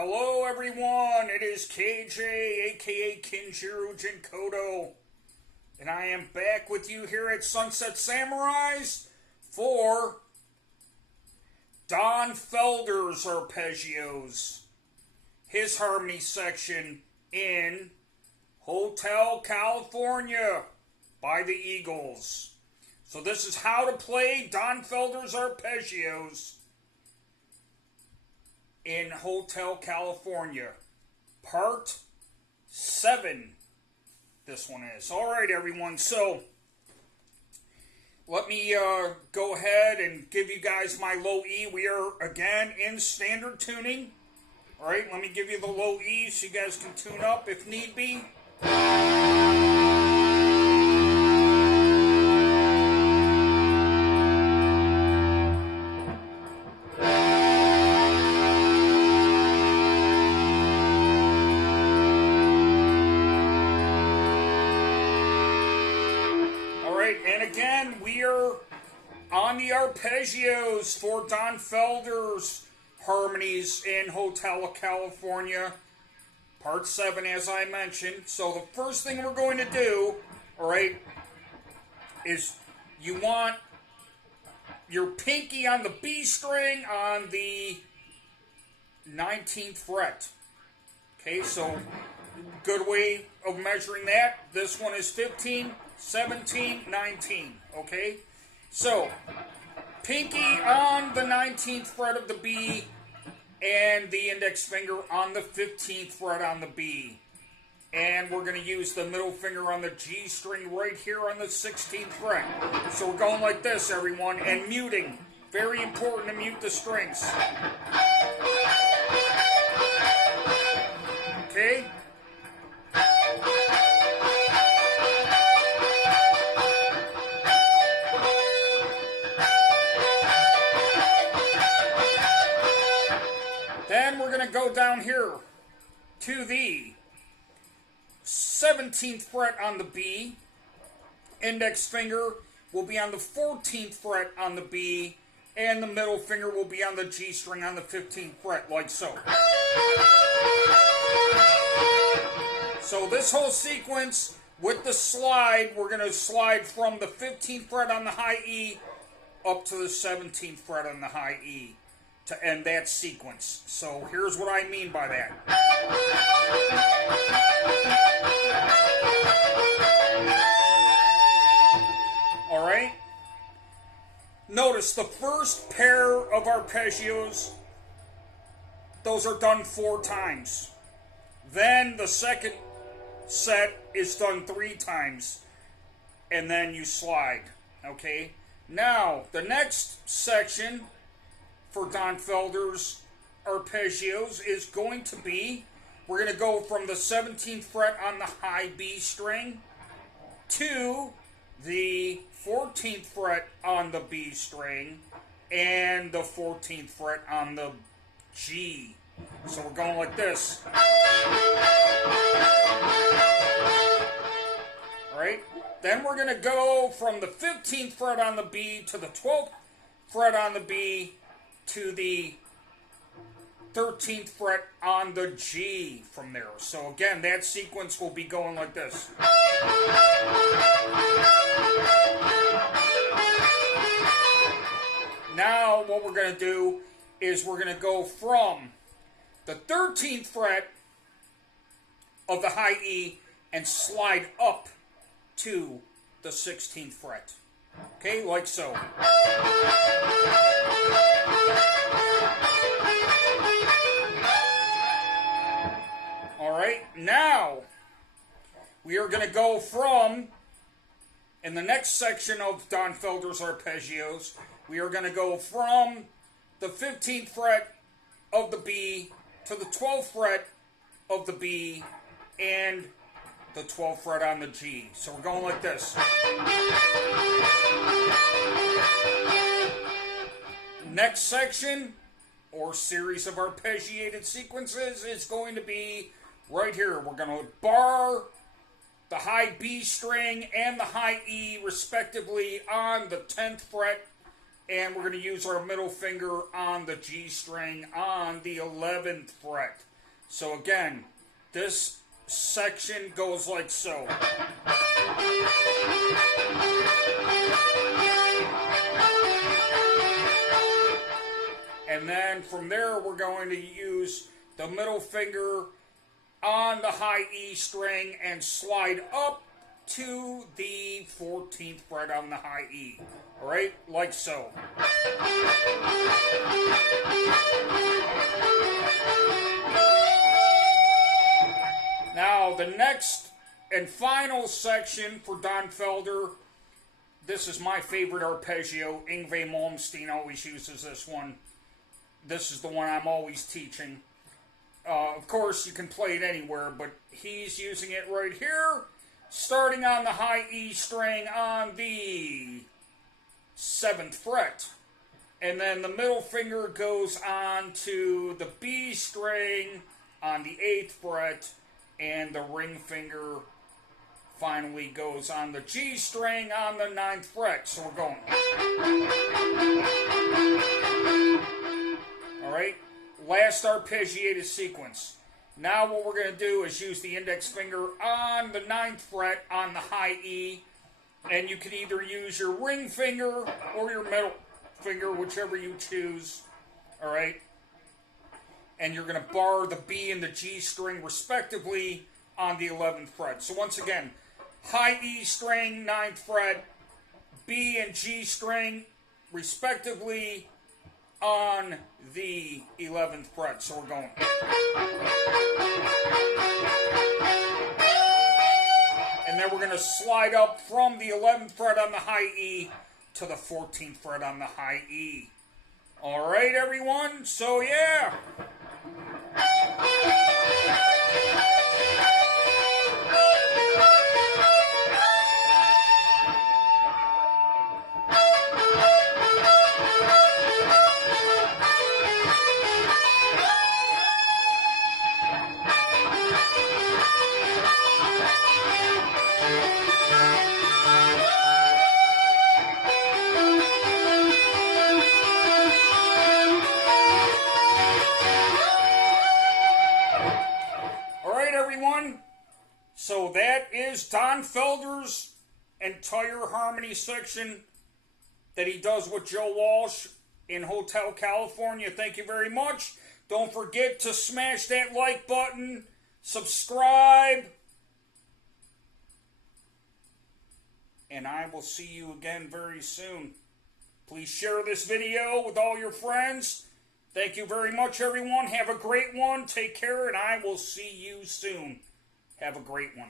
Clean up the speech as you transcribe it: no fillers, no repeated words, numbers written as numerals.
Hello everyone, it is KJ, aka Kinjiro Jinkodo, and I am back with you here at Sunset Samurais for Don Felder's Arpeggios, his harmony section in Hotel California by the Eagles. So this is how to play Don Felder's Arpeggios in Hotel California, part 7. This one is. Alright, everyone, so let me go ahead and give you guys my low E. We are, again, in standard tuning. Alright, let me give you the low E so you guys can tune up if need be. And again, we are on the Arpeggios for Don Felder's harmonies in Hotel California, part 7, as I mentioned. So the first thing we're going to do, alright, is you want your pinky on the B string on the 19th fret. Okay, so good way of measuring that. This one is 15, 17, 19, okay? So, pinky on the 19th fret of the B and the index finger on the 15th fret on the B. And we're going to use the middle finger on the G string right here on the 16th fret. So we're going like this, everyone, and muting. Very important to mute the strings. Okay? Then we're going to go down here to the 17th fret on the B. Index finger will be on the 14th fret on the B. And the middle finger will be on the G string on the 15th fret, like so. So this whole sequence with the slide, we're going to slide from the 15th fret on the high E up to the 17th fret on the high E to end that sequence. So here's what I mean by that. Alright? Notice the first pair of arpeggios, those are done 4 times. Then the second set is done 3 times. And then you slide. Okay? Now, the next section for Don Felder's Arpeggios is going to be, we're going to go from the 17th fret on the high B string to the 14th fret on the B string and the 14th fret on the G. So we're going like this. Alright, then we're going to go from the 15th fret on the B to the 12th fret on the B to the 13th fret on the G from there. So again, that sequence will be going like this. Now what we're going to do is we're going to go from the 13th fret of the high E and slide up to the 16th fret. Okay, like so. Alright, now we are going to go from, in the next section of Don Felder's Arpeggios, we are going to go from the 15th fret of the B to the 12th fret of the B and the 12th fret on the G. So we're going like this. Next section, or series of arpeggiated sequences, is going to be right here. We're going to bar the high B string and the high E, respectively, on the 10th fret and we're going to use our middle finger on the G string on the 11th fret. So again, this section goes like so. And then from there, we're going to use the middle finger on the high E string and slide up to the 14th fret on the high E. Alright, like so. Now, the next and final section for Don Felder, this is my favorite arpeggio. Yngwie Malmsteen always uses this one. This is the one I'm always teaching. Of course, you can play it anywhere, but he's using it right here, starting on the high E string on the 7th fret. And then the middle finger goes on to the B string on the 8th fret, and the ring finger finally goes on the G string on the 9th fret. So we're going. Alright, last arpeggiated sequence. Now what we're going to do is use the index finger on the 9th fret on the high E, and you can either use your ring finger or your middle finger, whichever you choose. Alright, and you're going to bar the B and the G string respectively on the 11th fret. So once again, high E string, 9th fret, B and G string respectively on the 11th fret. So we're going. And then we're going to slide up from the 11th fret on the high E to the 14th fret on the high E. Alright, everyone? So, yeah. So that is Don Felder's entire harmony section that he does with Joe Walsh in Hotel California. Thank you very much. Don't forget to smash that like button, subscribe, and I will see you again very soon. Please share this video with all your friends. Thank you very much, everyone. Have a great one. Take care, and I will see you soon. Have a great one.